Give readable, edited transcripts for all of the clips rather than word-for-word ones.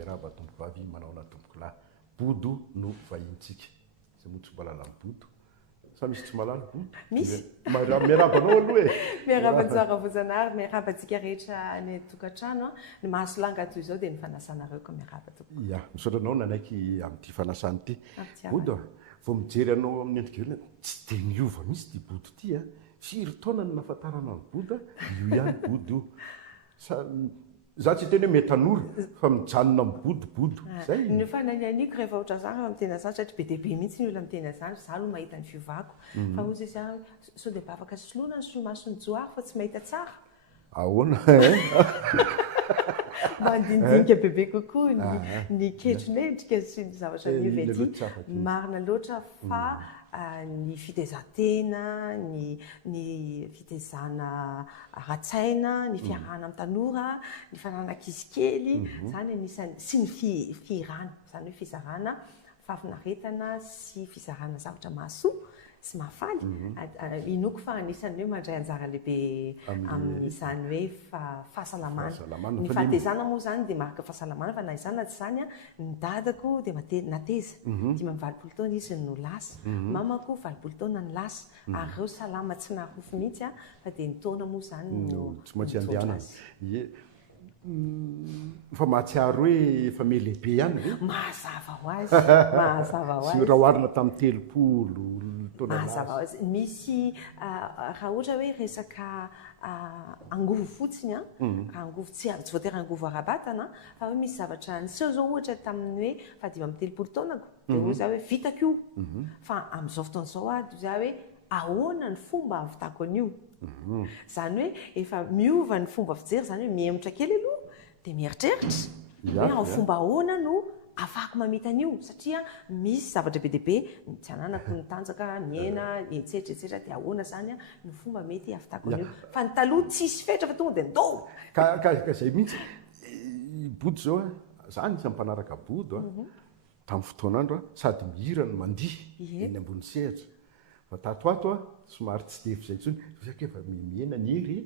miarahaba tompoko vavy manao na tompoko lahy bodo no vahintsika zay moa tsy mbola lany bodo sa misy tsy malalo bodo misy miarabanao aloha e miarabantsara vozanary miarabantsika rehetra ny tokantrano ny mahasolanga toy izao dia ny fanasanareo ko miaraba tokoa ya misaotranao nanaiky amin'ity fanasany ity Amitiavana. bodo vao mijery anao amin'ny endrika tsy dia miova misy ty bodo ty a firy taona ny nafantarana ny bodo io ihany bodo io za tsy teny hoe metanora fa mijanona amin'ny bodobodo zay ny fananianiko rehefa ohatra zany amin'ny tena zany satria be deaibe mihitsy ny olona amin'ny tena zany za no mahita ny fiovako fa ozy izy sao dia bavaka soloana ny solomaso ny joary fa tsy mahita tsara ahoana mandindinika bebe kokoa ny ketronendrika sy ny zavatra miovety marina loatra fa ny fitezatena ny fitezana ratsaina ny fiarahana amin'ny tanora ny fananakizy kely zany anisany sy ny firana zany hoe fizarana fafinaretana sy fizarana zavatra mahasoa sy mahafaly inoko fa anisany hoe mandray anjara lehibe amin'izany hoe fahasalamana ny fahatezana moa zany dia marika fahasalamana fa na izany na tsy zany ny dadako dia nateza 5 taona izy no lasa mamako 20 taona ny lasa ary reo salama tsy nahofo mihitsy fa dia ny taona moa zany no tsy maintsy andehanana fa mahatsiaro hoe efa me lehibe ihany ve mahazava ho azy sy raha oharina tamin'ny 30 taona mahazava ho azy misy raha ohatra hoe resaka angovo fotsiny raha angovo tsy voatery angovo arabatana fa hoe misy zavatra niseho zao ohatra tamin'ny hoe fa 30 taonako dia ho za hoe vitako io fa amin'izao fotoana izao za hoe ahoana ny fomba avitako an'io zany hoe efa miova ny fomba fijery zany hoe miemotra kely aloha dia mieritreritra hoe ao fomba ahoana no afako mamita an'io satria misy zavatra be deaibe tsy ananako ny tanjaka miena etsetraetsetra dia ahoana zany ny fomba mety afitako an'io fa ny taloha tsisy fetra fa tonga dia ndao ka zay mihitsy bodo zao zany isy ampanaraka bodo tamin'ny fotoanandro sady mihira ny mandihy eny ambony sehatra fa tatoato somary tsy defy zay intsony efa miena ny hery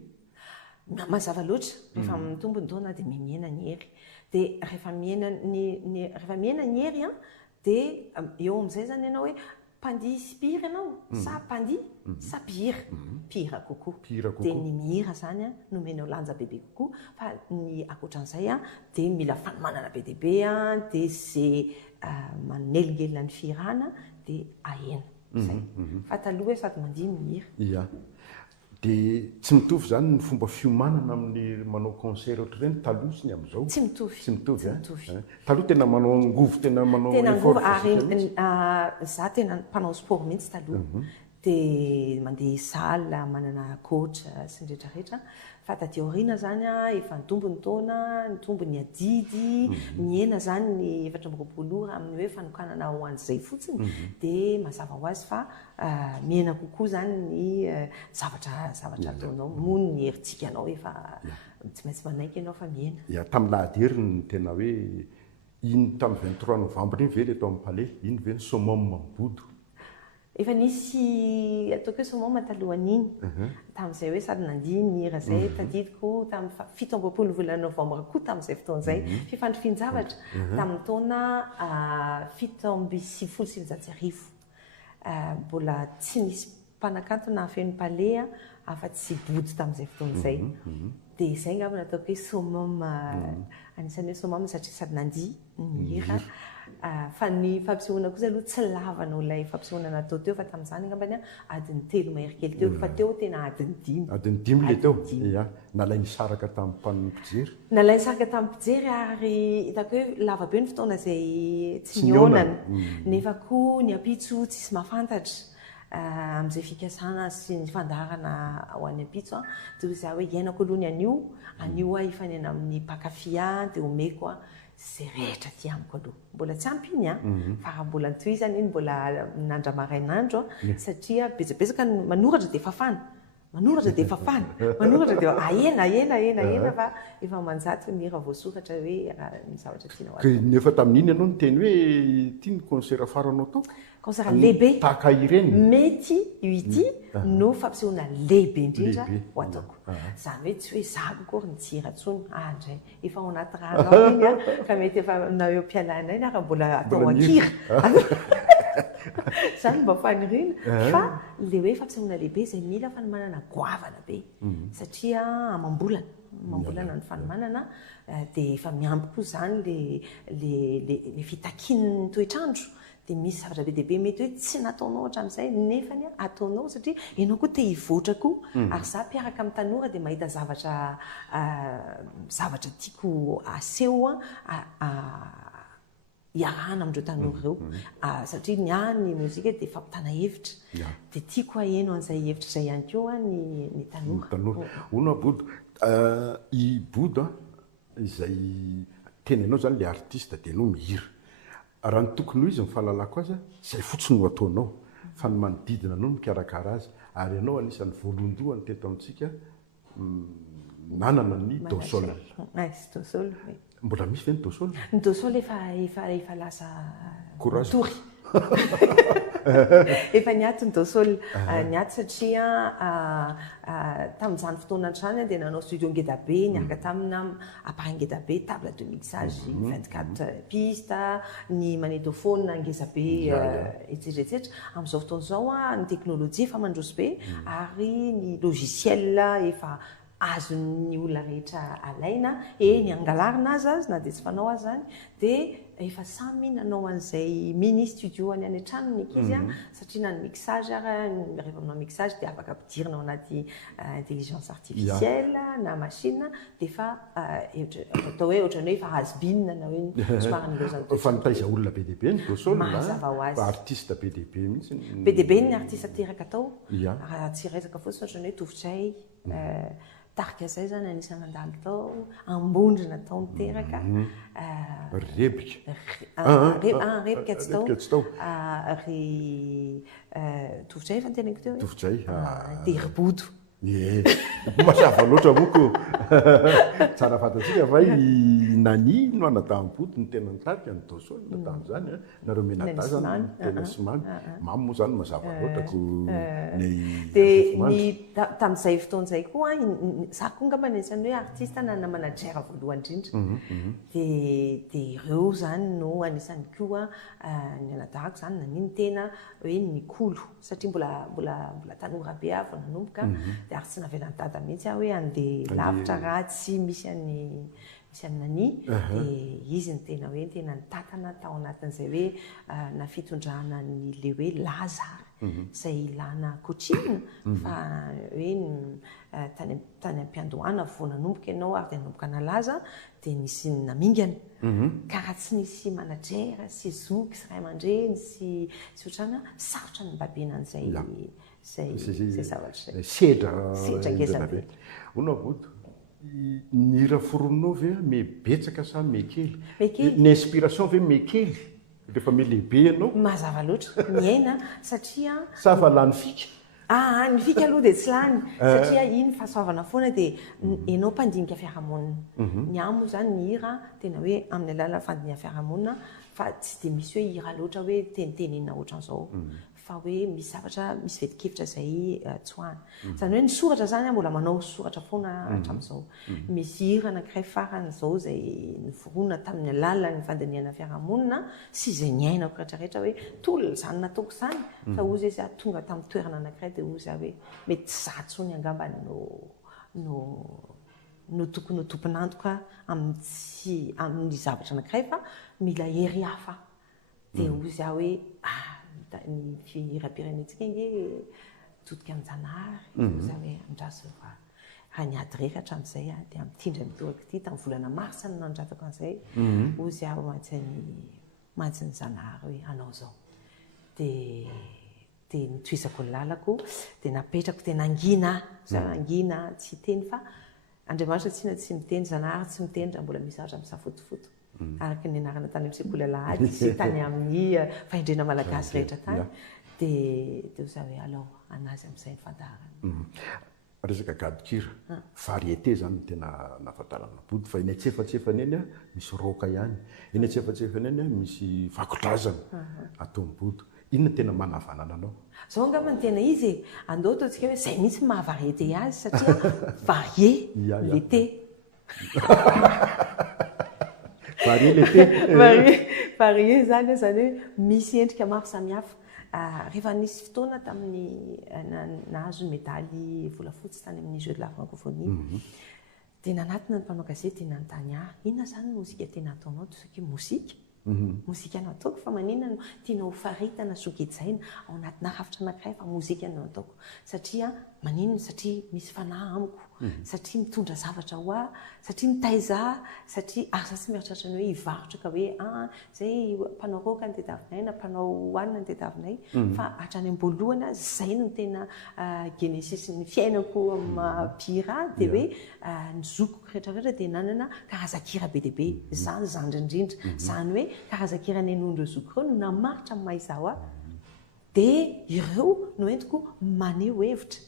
mazava loatra rehefa mitombo ny taona dia miena ny hery dia rehefa miena ny hery dia eo amin'izay zany ianao hoe mpandihy sy mpihira ianao sa mpandihy sa mpihira kokoa dia ny mihira zany nomenao lanja bebe kokoa fa ny akoatran'izay dia mila fanomanana be deaibe dia zay manelingelina ny fihirana dia ahena zay fa taloha hoe sady mandihy mihira ia dia tsy mitovy zany ny fomba fiomanana amin'ny manao concert ohatra ireny taloha sy ny amin'izao tsy mitovy taloha tena manao angovo tena manao angovo ary za tena mpanao sport mihitsy taloha dia mandeha sala manana coach sy ny rehetrarehetra fa taty aoriana zany efa nitombo ny taona nitombo ny adidy miena zany ny 4 amin'ny hoe fanokanana ho an'izay fotsiny dia mazava ho azy fa miena kokoa zany ny zavatra ataonao moa ny herintsika anao efa tsy maintsy manaiky ianao fa miena tamin'ny lahady ny tena hoe iny tamin'ny 23 novambra iny ve le tao amin'ny palais iny ve ny summum bodo efa nisy ataoko hoe summum talohan'iny tamin'izay hoe sady nandihy mihira zay tadidiko tamin'ny 17 volana novambra koa tamin'izay fotoan'izay fifandrofian-javatra tamin'ny taona 7 mbola tsy nisy mpanakantona feno palais afa-tsy bodo tamin'izay fotoan'izay dia izay ngamba nataoko hoe summum anisan'ny hoe summum satria sady nandihy mihira fa ny fampisehoana kosa aloha tsy lavana ilay fampisehoana natao teo fa tamin'izany ngambany adiny 3 mahery kely teo fa teo tena adiny 5 le teo nalay nisaraka tamin'ny mpanampijery nalay nisaraka tamin'ny mpijery ary hitako hoe lava be ny fotoana izay tsy nionana nefa koa ny ampitso tsisy mahafantatra amin'izay fikasana sy ny fandarana ho an'ny ampitso dia za hoe iainako aloha ny anio hifanena amin'ny pakafia dia omeko zay rehetra ty amiko aloha mbola tsy ampy iny fa raha mbola toy izany iny mbola nandra marainandro satria betsabetsaka manoratra dia fafana manoratra dia efa fana manoratra dia aena fa efa manjaty ny raha voasoratra hoe ny zavatra tianao nefa tamin'iny ianao ny teny hoe tia ny concert faranao tao concert lehibe taka ireny mety io ity no fampisehoana lehibe indrindra ho ataoko zany hoe tsy hoe za kokory ny jirantsony ndray efa ao anaty ranao iny a ka mety efa naeo mpialana iny raha mbola atao akira zany mba fanirina fa le hoe fampisehoana lehibe izay mila fanomanana goavana be satria amam-bolana ny fanomanana dia efa miampy koa zany le fitakin'ny toetrandro dia misy zavatra be diabe mety hoe tsy nataonao hatramin'izay nefany ataonao satria ianao koa te hivoatra koa ary za mpiaraka amin'ny tanora dia mahita zavatra tiako aseho iarahana amindreo tanora ireo satria ny any mozika dia fampitana hevitra dia tiako aheno an'izay hevitra izay ihany koa ny tanora ona bodo i bodo izay tenenao zany le artiste dia anao mihira raha ny tokony ho izy mifahalalako azy izay fotsiny no ataonao fa ny manodidina anao mikarakara azy ary ianao anisan'ny voalondohany teto amintsika nanana ny dosol mbola misy ve ny dosol ny dosol efa lasa tory efa niaty ny dosol niaty satria tamin'izany fotoana antrany dia nanao studio ngedabe niaraka tamina appareil ngedabe table de mixage 24 piste ny magnétophone ngezabe etcetera amin'izao fotoana izao ny teknôlôjia efa mandroso be ary ny logiciel efa azon'ny olona rehetra alaina ny angalarina azy na dia tsy fanao azy zany dia efa samy nanao an'izay mini studio any an-trano ny ankizy satria na ny mixage rehefa manao mixage dia afaka ampidirina ao anaty intelligence artificielle na machine dia efa atao hoe ohatrany hoe efa has-been na hoe somary nilozany fa nitaiza olona be diabe ny dosol mazava ho azy artiste be diabe mihitsy be diabe ny artiste teraka atao ia raha tsy resaka fotsiny ohatrany hoe tovitray tarika izay zany anisany mandalo tao ambondrina tao niteraka rebika rebika tsy tao ry tovitray efa nteneko teo tovitray dia ribodo masava loatra moko tsara fantatsika fa nani no anadambodo ny tena nitarika ny dosol tamin'izany nareo menadazany tena simamy mamy moa zany mazava loatrako dia tamin'izay fotoan'izay koa za koa ngamba nisany hoe artiste na managera voalohany indrindra dia ireo zany no anisany koa ny anadarako zany naniny tena hoe nikolo satria mbola tanora be avy nanomboka dia ary tsy navelany dada mihitsy hoe andeha lavitra raha tsy misy any nani dia izy ny tena hoe tena nitatana tao anatin'izay hoe na fitondrana ny le hoe lazara izay ilana coaching fa hoe tany am-piandohana vao nanomboka ianao ary dia nanomboka nalaza dia nisy namingana ka raha tsy nisy managera sy zoky sy ray aman-dreny sy ohatrana sarotra ny babena an'izay zavatra sedra ngezabe onao bodo ny raha forononao ve mebetsaka sa mekely ny inspiration ve mekely rehefa melehibe ianao mazava loatra miaina satria sa fa lany fika ny fika aloha dia tsy lany satria iny fahasoavana foana dia ianao mpandinika fiarahamonina ny amo zany ny hira tena hoe amin'ny alala fandiniana fiarahamonina fa tsy dia misy hoe hira loatra hoe tenitenina ohatran'izao fa hoe misy zavatra misy vetikevitra izay tsoahana zany hoe ny soratra zany mbola manao soratra foana hatramin'izao misy hira anankiray farany izao izay nivorona tamin'ny alala ny fandiniana fiarahamonina sy izay niainako rehetrarehetra hoe tolona zany nataoko izany fa ozy izy tonga tamin'ny toerana anankiray dia ozy hoe mety tsy zatsony angamba no tokony ho tomponantoka amin'ny zavatra anankiray fa mila hery hafa dia ozy hoe ny firam-pirenentsika inge totika amin'janahary za hoe andraso raha niady rehetra hatramin'izay dia mitindra mitoraka ity tamin'ny volana marsa no nandratako an'izay ozy aho mantsy ny zanahary hoe anao zao dia nitoizako ny lalako dia napetrako tena angina tsy teny fa andriamanitra tsina tsy miteny zanahary tsy mitendra mbola misy zavatra misafotofoto araka ny anarana tany amin'ny sekoly alahady sy tany amin'ny fahendrena malagasy rehetra tany dia za hoe alao anazy amin'izay ny fandaharana resaka gadokira variété zany tena nafatarana body fa eny atsefatsefany eny a misy roka ihany eny atsefatsefany eny a misy vakotrazana atao bodo inona tena manavanana anao zao nga mantena izy andao ataontsika hoe zay misy mahavariété azy satria varié l'été varié l'été varié zany hoe misy endrika maro samihafa rehefa nisy fotoana tamin'ny nahazo medaly volafotsy tany amin'ny jeux de la francophonie dia nanatina ny mpanao gazety nanontany inona zany mozika tena ataonao tosaky mozika mozika no ataoko fa manina no tiana ho faritana sogejaina ao anatina rafitra anankiray fa mozika no ataoko satria maninona satria misy fanahy amiko satria mitondra zavatra ho satria mitaiza satria asa tsy mieritratra ny hoe hivarotra ka hoe zay mpanao roka ny tediavinay na mpanao hoanina ny tediavinay fa hatrany amboalohana zay no tena genesis ny fiainako mapira dia hoe ny zokiko rehetrarehetra dia nanana karazakira be deabe zany zandrindrindra zany hoe karazakira ny anondro zoko ireo no namaritra amin'ny maizao dia ireo no entiko maneho hevitra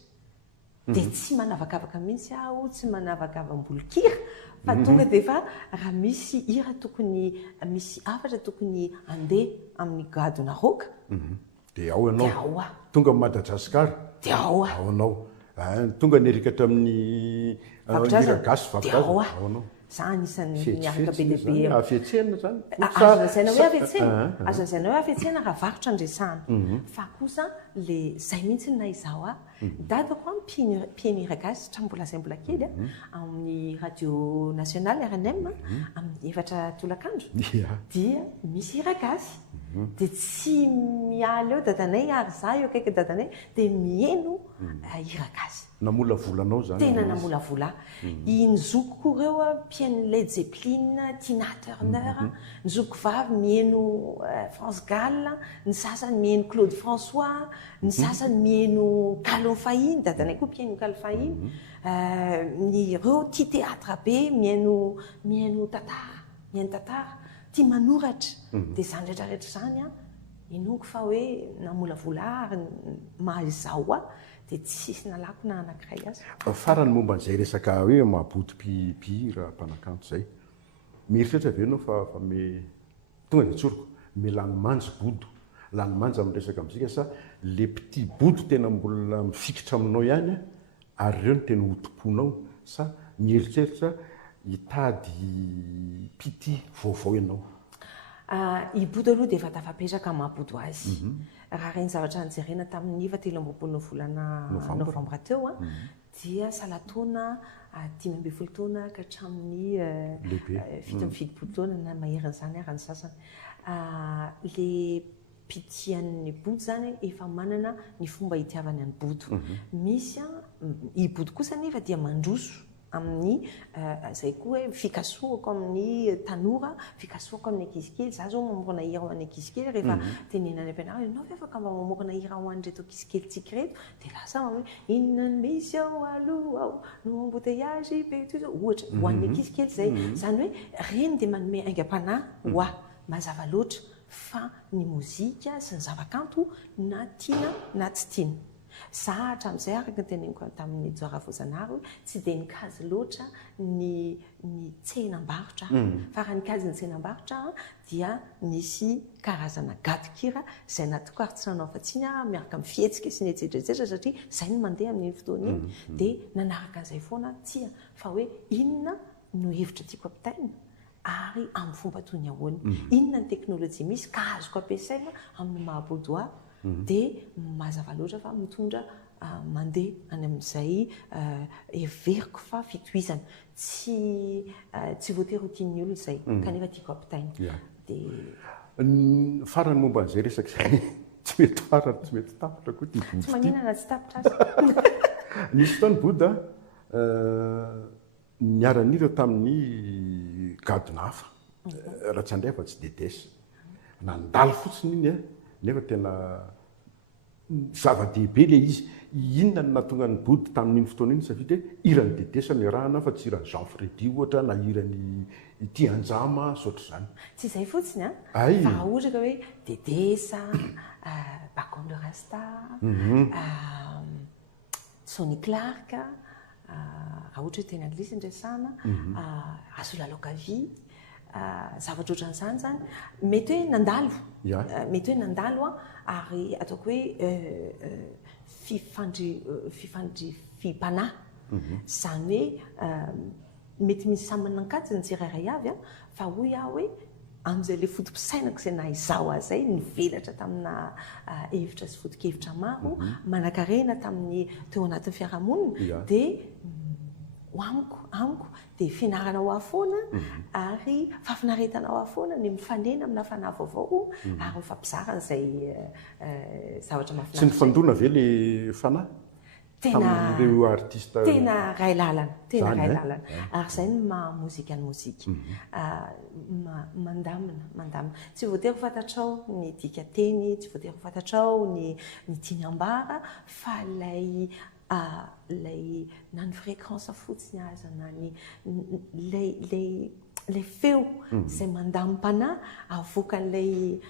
dia tsy manavakavaka mihitsy aho tsy manavakavambolokira fa tonga dia fa raha misy hira tokony misy afatra tokony andeha amin'ny gadona roka dia ao ianao ao tonga Madagasikara dia ao anao tonga nirikatra amin'ny hira gasy ao anao za anisan'ny miaraka be deabe afetsena zany azonzaina hoe afetsena azonzaina hoe afetsena raha varotra andresana fa kosa le zay mihitsy na izao dadako mpiaino hira gasy tra mbola zay mbola kely amin'ny radio national RNM amin'ny efatra tolakandro dia misy hira gasy dia tsy miala eo dadanay ary za eo akaiky dadanay dia mihaino hira gasy namolavolanao zany tena namolavola iny zokoko ireo mpiaino Led Zeppelin Tina Turner ny zokoko vavy mihaino France Gall ny sasany mihaino Claude François ny sasany mihaino Calon Fahiny dadanay koa mpiaino Calon Fahiny ny ireo tia teatra be mihaino tatara tia manoratra dia zany rehetrarehetra zany inoko fa hoe namolavola ary mahazao dia tsisy nalako na anankiray azy farany momba an'izay resaka hoe mahaboty mpihira mpanakanto zay mieritrretra ve anao fa tonga dia tsoroko me lanomanjy bodo lanomanjy amin'ny resaka muzika sa le petit bodo tena mbola mifikitra aminao ihany ary ireo no tena hotomponao sa mieritreritra hitady pity vaovao ianao ibodo aloha dia efa tafapetraka mahabodo azy raha reny zavatra nijerena tamin'ny 17 volana novambra teo dia salatona 15 taona ka hatramin'ny 17 taona na maheran'izany ary ny sasany le pitian'ny bodo zany efa manana ny fomba hitiavany any bodo misy ibodo kosa nefa dia mandroso amin'ny zay koa hoe fikasoako amin'ny tanora fikasoako amin'ny ankizikely za zao mamorona hira ho an'ny ankizikely rehefa tenenany ampianarana ianao fa afaka mba mamorona hira ho an'reto ankizikelytsika reto dia lasa hoe inona ny misy ao aloha ao no embouteillage be to ohatra ho an'ny ankizikely zay zany hoe reny dia manome aingam-panahy mazava loatra fa ny mozika sy ny zavakanto na tiana na tsy tiana sahatra amin'izay araka ny teneniko tamin'ny Joara Voazanahary tsy dia nikazy loatra ny tsenam-barotra fa raha nikazy ny tsenam-barotra dia nisy karazana gadokira izay natoko ary tsy nanao fatsiny miaraka amin'ny fihetsika sy ny etsetratsetra satria izay no mandeha amin'ny fotoana iny dia nanaraka an'izay foana tia fa hoe inona no hevitra tiako ampitaina ary amin'ny fomba toy ny ahoana inona ny teknôlôjia misy ka azoko ampiasaina amin'ny mahabodo dia mazava loatra fa mitondra mandeha any amin'izay everiko fa fitohizana tsy voatery ho tian'ny olona izay kanefa tiako ampitaina dia farany momba an'izay resaka izay tsy mety farany tsy mety tapitra koa ty bodo tsy maninona na tsy tapitra azy nisy fotoany bodo niaran'ireo tamin'ny gadona hafa raha tsy andray fa tsy dedesa nandalo fotsiny iny nefa tena zava-dehibe le izy inona no natonga ny bodo tamin'iny fotoana iny safidy hoe irany dedesa ny rahana fa tsy irany Jean Freddy ohatra na irany Tianjama soatr'izany tsy izay fotsiny fa ohatra ka hoe dedesa Bacon de Rasta Sonny Clark raha ohatra hoe teny anglisy ndresana azo lalokavy zavatra ohatran'izany zany mety hoe nandalo mety hoe nandalo ary ataoko hoe fifandrifim-panahy zany hoe mety misy samy manankajy ny tsirairay avy fa hoy aho hoe amin'izay le fotom-pisainako izay na izao azay nivelatra tamina hevitra sy foto-kevitra maro manan-karena tamin'ny teo anatin'ny fiarahamonina dia amiko dia fianarana ho afoana ary fafinaretana ho afoana ny mifanena amina fanahy vaovao ary mifampizara izay zavatra mahafinaritra. Tsy nifandona ve le fanahy? Tamin'ireo artiste tena ray lalana ary izay ny maha-mozika ny mozika mandamina tsy voatery ho fantatrao ny dika teny, tsy voatery ho fantatrao ny tiany-ambara fa lay na ny fréquence fotsiny aza na lay feo izay mandam-panahy avoakan'ilay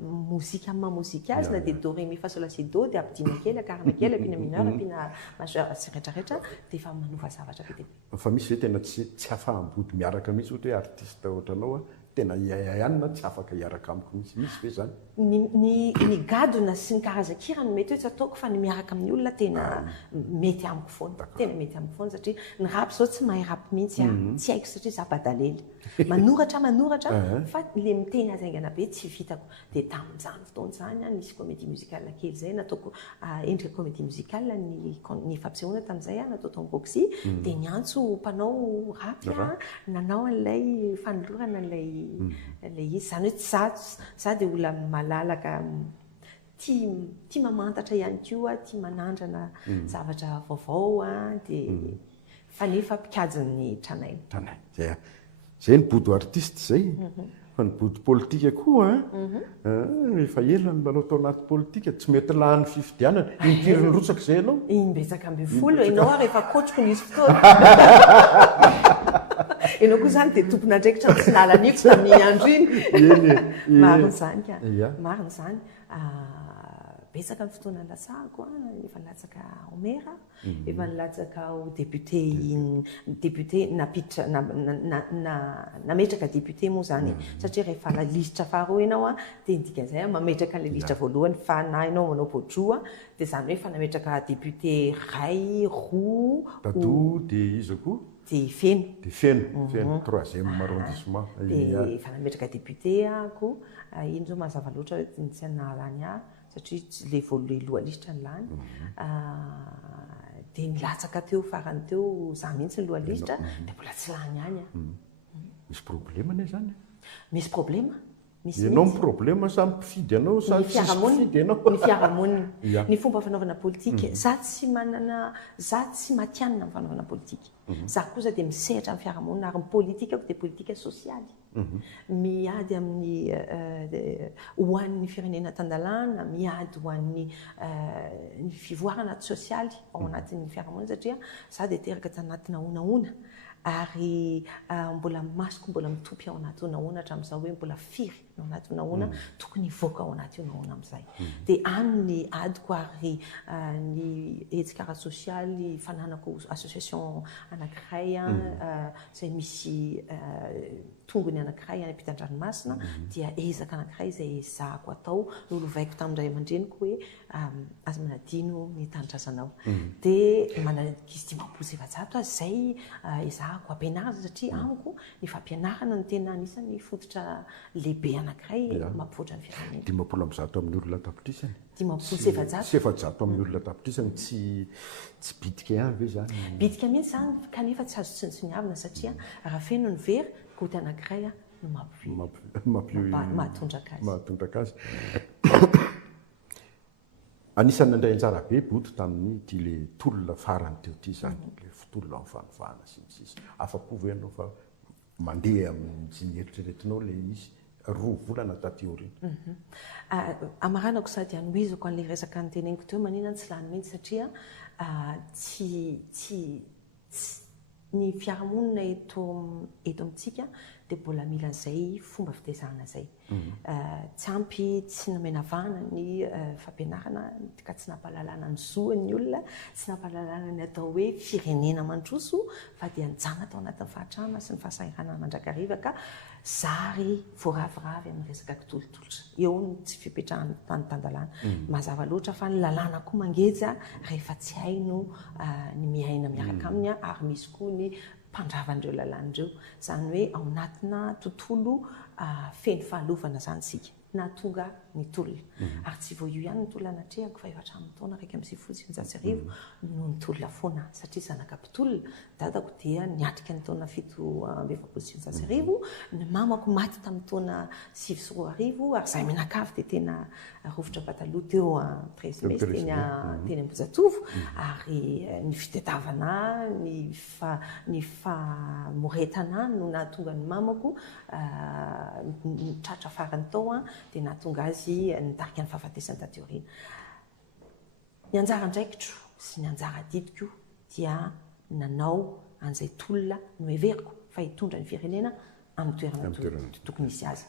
mozika amin'ny maha-mozika azy na dia do ré mi fa sol la si do dia ampidina kely akarana kely ampina mineur ampina majeur sy rehetrarehetra dia efa manova zavatra be dia be. Fa misy hoe tena tsy afa-ambody miaraka mihitsy ohatra hoe artiste ohatranao tena ianina tsy afaka hiaraka amiko misy ve zany? Ny gadona sy ny karazan-kirany mety hoe tsy ataoko fa ny miaraka amin'ny olona tena mety amiko foana. Tena mety amiko foana satria ny rap zao tsy mahay rap mihitsy tsy haiko satria za badalely. Manoratra fa le miteny azaingana be tsy vitako. Dia tamin'izany fotoana izany nisy comédie musicale kely zay nataoko endrika comédie musicale ny fampisehoana tamin'izay natao tao Roxy dia niantso mpanao rap nanao an'ilay fanolorana ilay izy zany hoe za dia olona malalaka tia mamantatra ihany koa tia manandrana zavatra vaovao dia fa nefa pikajiny tranainy zay ny bodo artiste zay fa ny bodo politika koa efa ela ny mbalao tao anaty politika tsy mety lahan'ny fifidianana impiry rotsaka izay ianao imbetsaka ambin'ny folo ianao ary efa kotroko nisy fotoana ianao koa zany dia tompona ndraikitra tsy nalaniko tamin'ny andro iny mariny zany betsaka ny fotoana nilatsahako efa nilatsaka au maire efa nilatsaka ho député nametraka député moa zany satria rehefa lisitra faharoa ianao dia nidikan'izay mametraka le lisitra voalohany fa na ianao manao podroa dia zany hoe efa nametraka député ray roa tato dia izy koa dia feno troisième arrondissement dia efa nametraka député ako iny zao mazava loatra hoe tsy nahalany satria le loha lisitra ny lany dia nilatsaka teo farany teo za mihitsy ny loha lisitra dia mbola tsy lany ihany misy problème ane zany misy problème ianao problème sa mpifidy anao sa ny fiarahamonina ny fomba fanaovana politika za tsy matianina amin'ny fanaovana politika za kosa dia misehatra amin'ny fiarahamonina ary ny politikako dia politika sosialy miady amin'ny hoan'ny firenena tandalana miady hoan'ny ny fivoarana anaty sosialy ao anatin'ny fiarahamonina satria za dia teraka tanatina onaona ary mbola masoko mbola mitopy ao anaty onaona hatramin'izao hoe mbola firy ao anaty onaona tokony hivoaka ao anaty onaona amin'izay dia any ny adiko ary ny hetsika sosialy fananako association anankiray izay misy tongony anankiray any ampitan-dranomasina dia ezaka anankiray izay ezahako atao nolovaiko tamin'indray aman-dreniko hoe aza manadino ny tanindrazanao dia manankizy dimampolo sy efajato izay ezahako ampianarana satria amiko ny fampianarana no tena anisany fototra lehibe anankiray mampivoatra ny fiarahamonina. Dimampolo amby zato amin'ny olona tapitrisany dimampolo sy efajato sy efajato amin'ny olona tapitrisany tsy bitika ihany ve zany bitika mihitsy zany kanefa tsy azo tsiniavina satria raha feno ny very koty anankiray no mahatondraka azy anisan'ny indray anjara be boto tamin'ny ty le tolona farany teo ty zany le fitolona amin'ny fanovana sy ny sisa afa-po ve ianao fa mandeha amin'ny tsy ny eritreretinao le izy roa volana taty aoriana amaranako sady anoizako an'le resaka nyteneniko teo maninona tsy lany mihitsy satria tsy ny fiarahamonina eto amintsika dia mbola mila an'izay fomba fitezana zay tsy ampy tsy namenavana ny fampianarana ka tsy nampahalalana ny zoany olona tsy nampahalalana ny atao hoe firenena mandroso fa dia nijana atao anatin'ny fahatrana sy ny fahasahiranana mandrakariva ka zary voaraviravy amin'ny resaka kitolotolotra eo ny tsy fipetrahany tany-tandalàna mazava loatra fa ny lalàna koa mangeja rehefa tsy haino ny miaina miaraka aminy ary misy koa ny mpandravan'ireo lalàn'ireo zany hoe ao anatina tontolo feno fahalovana zany sika na tonga ny tolona ary tsy voa io ihany ny tolona anatrehako fa efatra amin'ny taona raika amin'ny sivifolo sy fitonjato-sy-arivo no ny tolona foana satria zanak'apitolona dadako dia niatrika ny taona fito amby efapolo sy fitonjato-sy-arivo ny mamako maty tamin'ny taona sivy sy roa arivo ary zahay menakavy dia tena rovitra pataloha teo tresymesy teny Ambohijatovo ary ny fitadiavana ny famoretana no nahatonga ny mamako tratra farany tao dia nahatonga azy nitarika ny fahafatesany taty-aoriana. Ny anjara andraikitro sy ny anjara didiko dia nanao an'izay tolona no heveriko fa hitondra ny firenena amin'ny toerana tokony misy azy.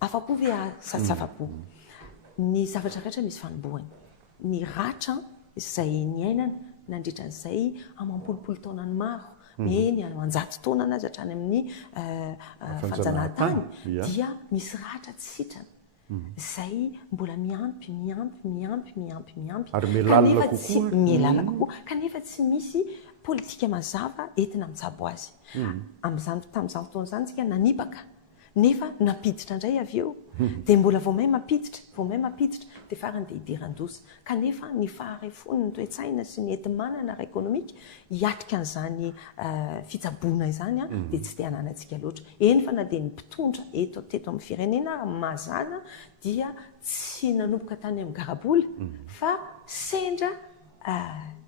Afa-po ve sy afa-po? Ny zavatra rehetra misy fanombohany. Ny ratra izay ny ainana nandritra an'izay amampolopolo taona ny maro eny anjato taona anazy hatrany amin'ny fanjanahantany dia misy ratra tsy sitrana izay mbola miampy ary mielalana kokoa kanefa tsy misy politika mazava entina mitsabo azy tamin'izany fotoana izany tsika nanipaka nefa napiditra indray avy eo dia mbola vao may mampiditra dia farany dia hidiran-dosa kanefa ny faharefony ny toe-tsaina sy ny enti-manana ara-ekônomika hiatrika an'izany fitsaboana izany dia tsy dia hananantsika loatra eny fa na dia ny mpitondra teto amin'ny firenena mazana dia tsy nanomboka tany amin'ny garabola fa sendra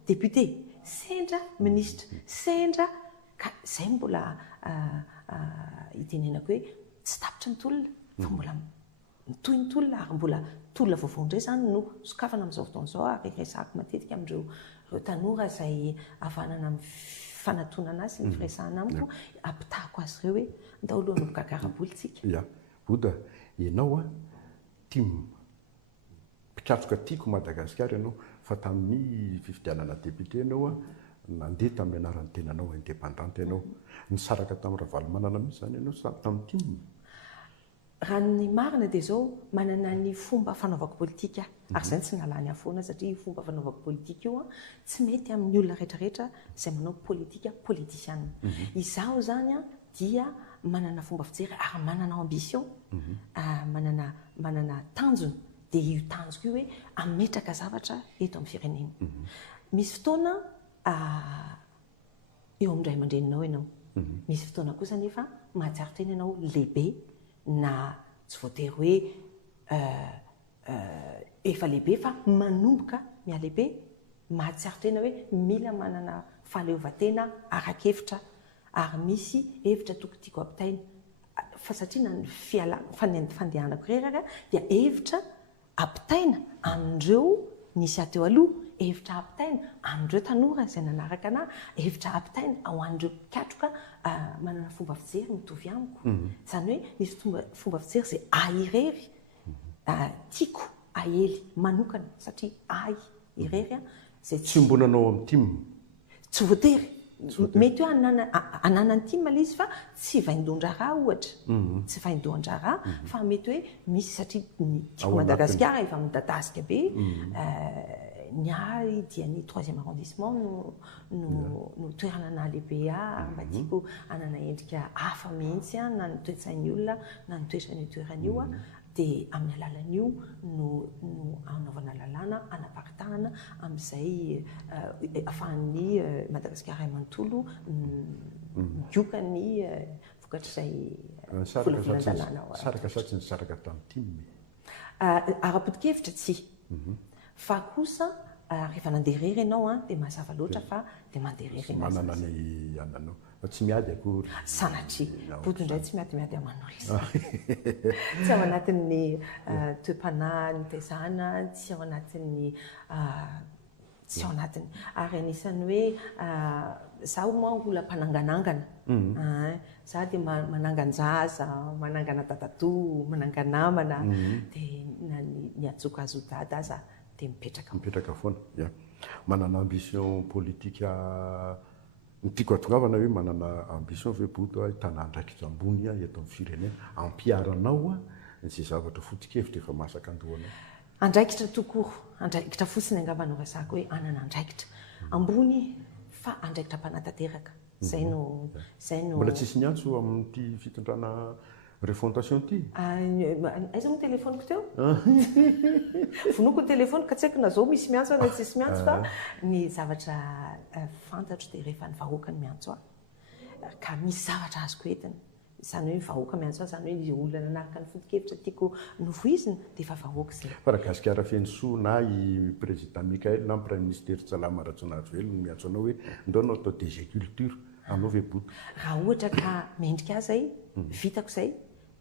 député sendra ministra sendra ka izay mbola hitenenako hoe tsy tapitra ny tolona fa mbola mitohy ny tolona ary mbola tolona vaovao indray izany no sokafana amin'izao fotoana izao ary resahako matetika amin'ireo tanora izay havanana amin'ny fanatonana azy ny firesahana amiko ampitahako azy ireo hoe ndao aloha nomboka garaboly tsika. Ia, Boda, ianao tia mpikatroka tiako Madagasikara ianao fa tamin'ny fifidianana député ianao nandeha tamin'ny anaran'ny tenanao indépendante ianao nisaraka tamin'ny Ravalomanana mihitsy zany ianao tamin'ny timme. Raha ny marina dia izao manana ny fomba fanaovako politika ary izany tsy nalany afoana satria fomba fanaovako politika io tsy mety amin'ny olona rehetrarehetra izay manao politika politisiana. Izaho zany dia manana fomba fijery ary manana ambition manana tanjona dia io tanjoko io hoe ametraka zavatra eto amin'ny firenena. Misy fotoana eo amin'ny ray aman-dreninao ianao misy fotoana kosa nefa mahatsiaro tena ianao lehibe na tsy voatery hoe efa lehibe fa manomboka mialehibe mahatsiaro tena hoe mila manana fahaleovan-tena arak'hevitra ary misy hevitra tokony tiako ampitaina fa satria na ny fandehanako reraka dia hevitra ampitaina amin'ireo nisy ateo aloha hevitra ampitaina amin'ireo tanora izay nanaraka anahy hevitra ampitaina ao an'ireo katroka manana fomba fijery mitovy amiko izany hoe misy fomba fijery izay ahirery tiako ahely manokana satria ahy irery zay tsy mbonanao amin'ny timme tsy voatery mety hoe ananany timme ilay izy fa tsy vaindon-draharaha ohatra tsy vaindon-draharaha fa mety hoe misy satria tiako Madagasikara efa midadasika be ny ahy dia ny 3e arrondissement no toerana na lehibe mba tiako anana endrika hafa mihitsy na ny toe-tsain'ny olona na ny toetrany toeran'io dia amin'ny alalan'io no anaovana lalàna anaparitahana amin'izay ahafahan'ny Madagasikara manontolo mioka ny vokatr'izay saraka sa tsy nisaraka tamin'ny timme ara-potika-hevitra tsy fa kosa rehefa nandeha irery ianao dia mazava loatra fa dia mandeha irery manana ny ananao tsy miady akory sanatria boto indray tsy miady aman'olona tsy ao anatin'ny toe-panahy ny taizana tsy ao anatin'ny tsy ao anatiny ary anisany hoe zaho moa olam-pananganangana za dia manangan-jaza manangana dadatoa mananganamana dia ny atsoka azo dada aza dia mipetraka foana ia manana ambition politika nytiako atongavana hoe manana ambition vebuto hitana andraikitra ambony eto amin'ny firenena ampiaranao zay zavatra fotikevitra efa masaka andohana andraikitra tokoa andraikitra fotsiny angavana resako hoe anana andraikitra ambony fa andraikitra mpanatanteraka zay no mbola tsisy ny antso amin'ity fitondrana refondation ty aiza mo telefoniko teo vonoko ny telefoniko ka tsy haiko na zao misy miantso na tsisy miantso fa ny zavatra fantatro dia rehefa ny vahoaka ny miantso ka misy zavatra azoko entiny izany hoe vahoaka miantso azy zany hoe ny olona nanaraka ny fotikevitra tiako novoizina dia efa vahoaka zay Madagasikara fenso na i président Mikael na prime ministère Tsalama Ratsonavelo no miantso anao hoe ndao anao atao DG culture anao vebuto raha ohatra ka mendrika zay vitako zay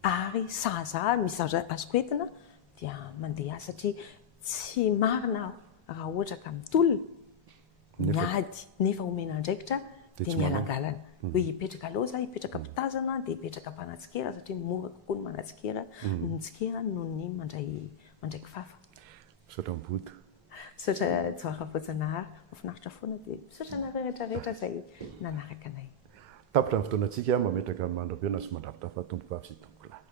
ary saza misy azoko entina dia mandeha satria tsy marina raha ohatra ka mitolona miady nefa omena andraikitra dia mialangalana hoe hipetraka aloha za hipetraka mpitazana dia hipetraka mpanatsikera satria mora kokoa ny manatsikera nitsikera noho ny mandray kifafa misaotra miboto misaotra joara voajanahary mafinaritra foana dia misaotra nareo rehetrarehetra zay nanaraka anay tapitra ny fotoanantsika mametraka mandrapiana sy mandrafitra fa tomboka sy tomboka lahy